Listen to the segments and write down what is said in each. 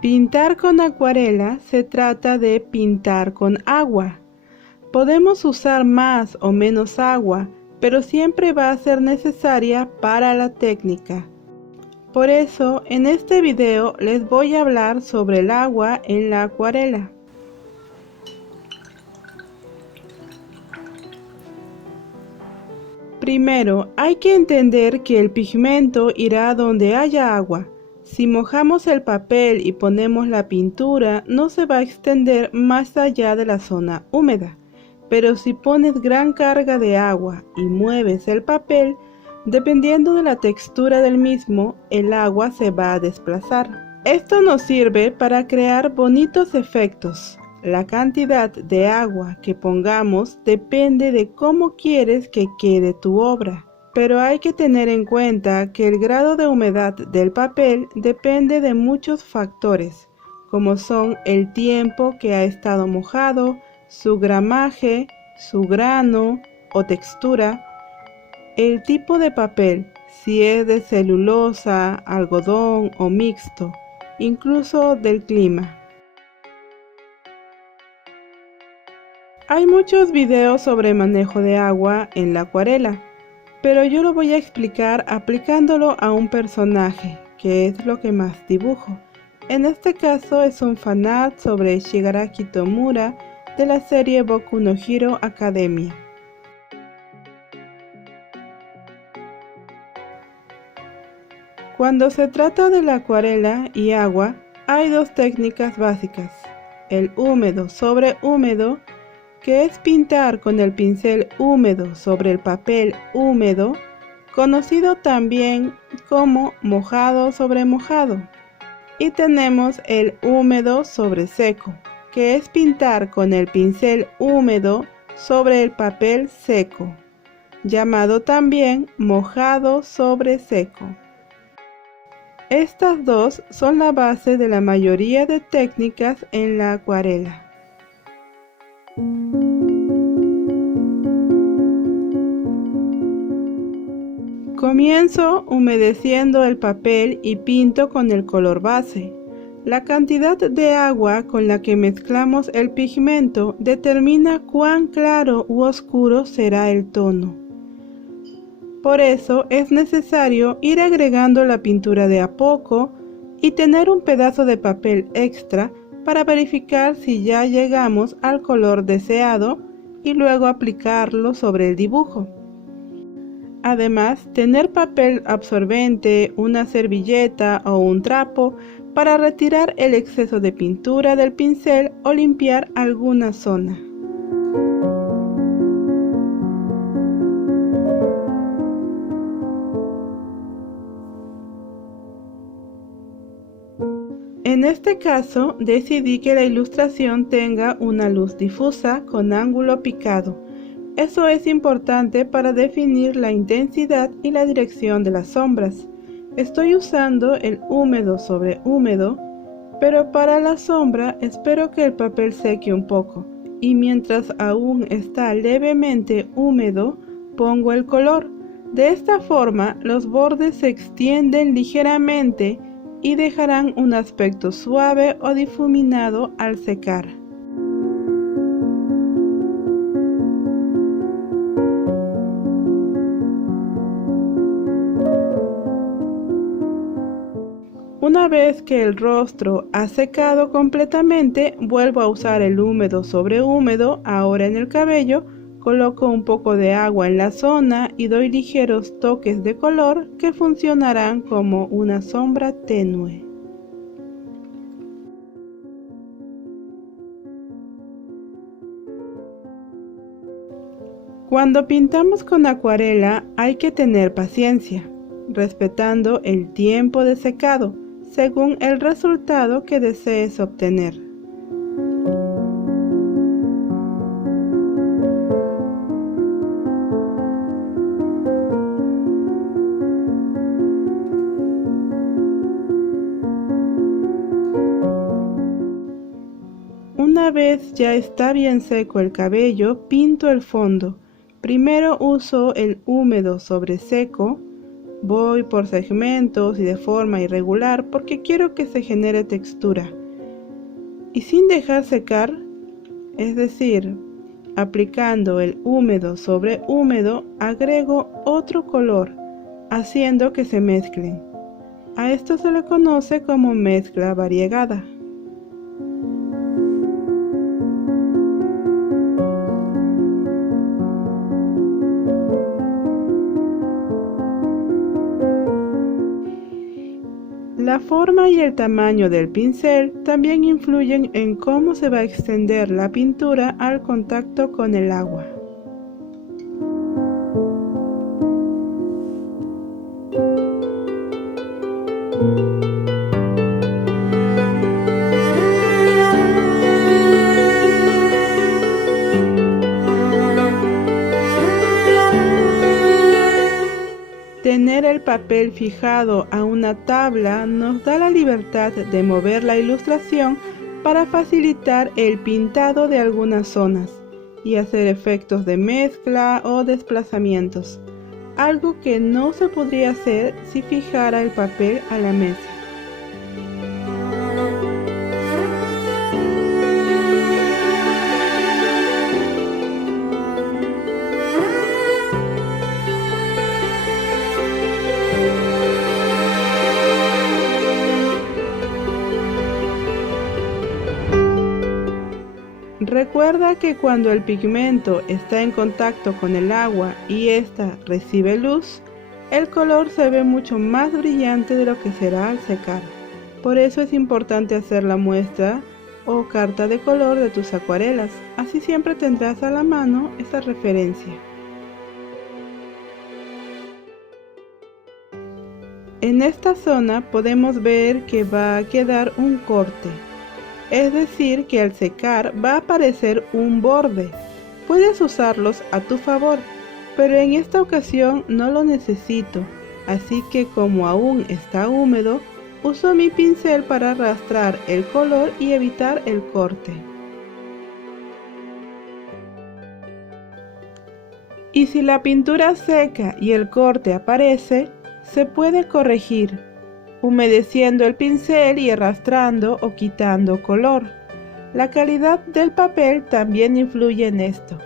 Pintar con acuarela se trata de pintar con agua. Podemos usar más o menos agua, pero siempre va a ser necesaria para la técnica. Por eso, en este video les voy a hablar sobre el agua en la acuarela. Primero, hay que entender que el pigmento irá donde haya agua. Si mojamos el papel y ponemos la pintura, no se va a extender más allá de la zona húmeda. Pero si pones gran carga de agua y mueves el papel, dependiendo de la textura del mismo, el agua se va a desplazar. Esto nos sirve para crear bonitos efectos. La cantidad de agua que pongamos depende de cómo quieres que quede tu obra. Pero hay que tener en cuenta que el grado de humedad del papel depende de muchos factores, como son el tiempo que ha estado mojado, su gramaje, su grano o textura, el tipo de papel, si es de celulosa, algodón o mixto, incluso del clima. Hay muchos videos sobre manejo de agua en la acuarela, pero yo lo voy a explicar aplicándolo a un personaje, que es lo que más dibujo. En este caso es un fanart sobre Shigaraki Tomura de la serie Boku no Hero Academia. Cuando se trata de la acuarela y agua, hay dos técnicas básicas: el húmedo sobre húmedo, que es pintar con el pincel húmedo sobre el papel húmedo, conocido también como mojado sobre mojado. Y tenemos el húmedo sobre seco, que es pintar con el pincel húmedo sobre el papel seco, llamado también mojado sobre seco. Estas dos son la base de la mayoría de técnicas en la acuarela. Comienzo humedeciendo el papel y pinto con el color base. La cantidad de agua con la que mezclamos el pigmento determina cuán claro u oscuro será el tono. Por eso es necesario ir agregando la pintura de a poco y tener un pedazo de papel extra para verificar si ya llegamos al color deseado y luego aplicarlo sobre el dibujo. Además, tener papel absorbente, una servilleta o un trapo para retirar el exceso de pintura del pincel o limpiar alguna zona. En este caso, decidí que la ilustración tenga una luz difusa con ángulo picado. Eso es importante para definir la intensidad y la dirección de las sombras. Estoy usando el húmedo sobre húmedo, pero para la sombra espero que el papel seque un poco, y mientras aún está levemente húmedo, pongo el color. De esta forma, los bordes se extienden ligeramente y dejarán un aspecto suave o difuminado al secar. Una vez que el rostro ha secado completamente, vuelvo a usar el húmedo sobre húmedo. Ahora en el cabello, coloco un poco de agua en la zona y doy ligeros toques de color que funcionarán como una sombra tenue. Cuando pintamos con acuarela hay que tener paciencia, respetando el tiempo de secado, según el resultado que desees obtener. Una vez ya está bien seco el cabello, pinto el fondo. Primero uso el húmedo sobre seco, Voy por segmentos y de forma irregular porque quiero que se genere textura. Y sin dejar secar, es decir, aplicando el húmedo sobre húmedo, agrego otro color, haciendo que se mezclen. A esto se le conoce como mezcla variegada. La forma y el tamaño del pincel también influyen en cómo se va a extender la pintura al contacto con el agua. Tener el papel fijado a una tabla nos da la libertad de mover la ilustración para facilitar el pintado de algunas zonas y hacer efectos de mezcla o desplazamientos, algo que no se podría hacer si fijara el papel a la mesa. Recuerda que cuando el pigmento está en contacto con el agua y ésta recibe luz, el color se ve mucho más brillante de lo que será al secar. Por eso es importante hacer la muestra o carta de color de tus acuarelas, así siempre tendrás a la mano esa referencia. En esta zona podemos ver que va a quedar un corte. Es decir, que al secar va a aparecer un borde. Puedes usarlos a tu favor, pero en esta ocasión no lo necesito, así que como aún está húmedo, uso mi pincel para arrastrar el color y evitar el corte. Y si la pintura seca y el corte aparece, se puede corregir humedeciendo el pincel y arrastrando o quitando color. La calidad del papel también influye en esto.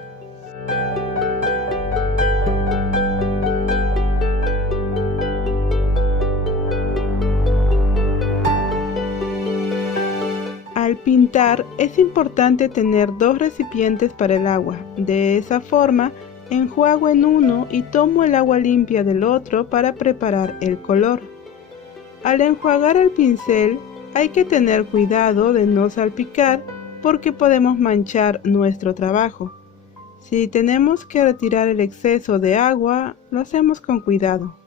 Al pintar es importante tener dos recipientes para el agua. De esa forma, enjuago en uno y tomo el agua limpia del otro para preparar el color. Al enjuagar el pincel hay que tener cuidado de no salpicar porque podemos manchar nuestro trabajo. Si tenemos que retirar el exceso de agua, lo hacemos con cuidado.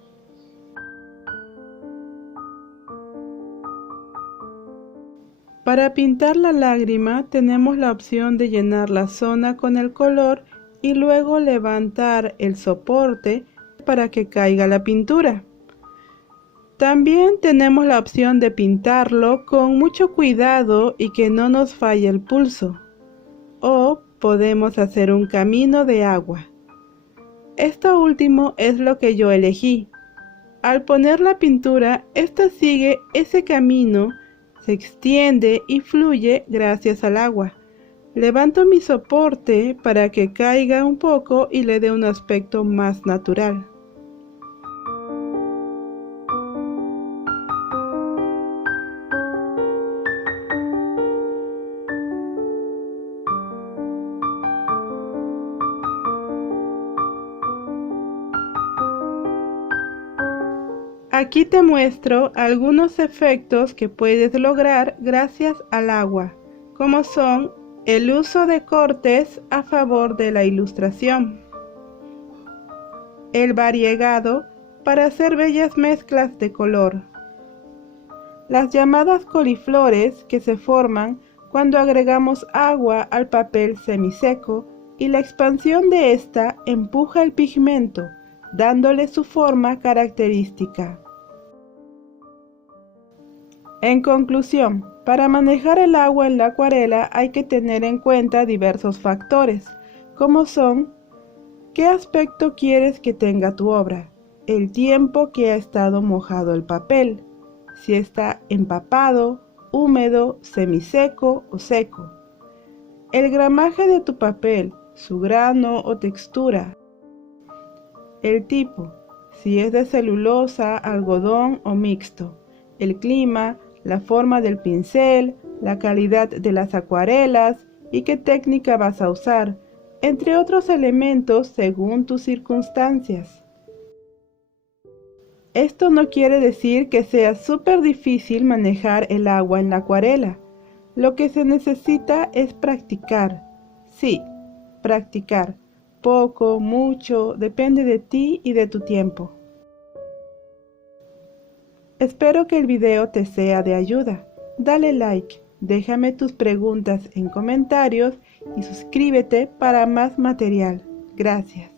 Para pintar la lágrima tenemos la opción de llenar la zona con el color y luego levantar el soporte para que caiga la pintura. También tenemos la opción de pintarlo con mucho cuidado y que no nos falle el pulso. O podemos hacer un camino de agua. Esto último es lo que yo elegí. Al poner la pintura, esta sigue ese camino, se extiende y fluye gracias al agua. Levanto mi soporte para que caiga un poco y le dé un aspecto más natural. Aquí te muestro algunos efectos que puedes lograr gracias al agua, como son el uso de cortes a favor de la ilustración, el variegado para hacer bellas mezclas de color, las llamadas coliflores que se forman cuando agregamos agua al papel semiseco y la expansión de esta empuja el pigmento, dándole su forma característica. En conclusión, para manejar el agua en la acuarela hay que tener en cuenta diversos factores, como son: ¿qué aspecto quieres que tenga tu obra? el tiempo que ha estado mojado el papel, si está empapado, húmedo, semiseco o seco. El gramaje de tu papel, su grano o textura. El tipo, si es de celulosa, algodón o mixto. El clima, la forma del pincel, la calidad de las acuarelas y qué técnica vas a usar, entre otros elementos según tus circunstancias. Esto no quiere decir que sea súper difícil manejar el agua en la acuarela. Lo que se necesita es practicar. Sí, practicar. Poco, mucho, depende de ti y de tu tiempo. Espero que el video te sea de ayuda. Dale like, déjame tus preguntas en comentarios y suscríbete para más material. Gracias.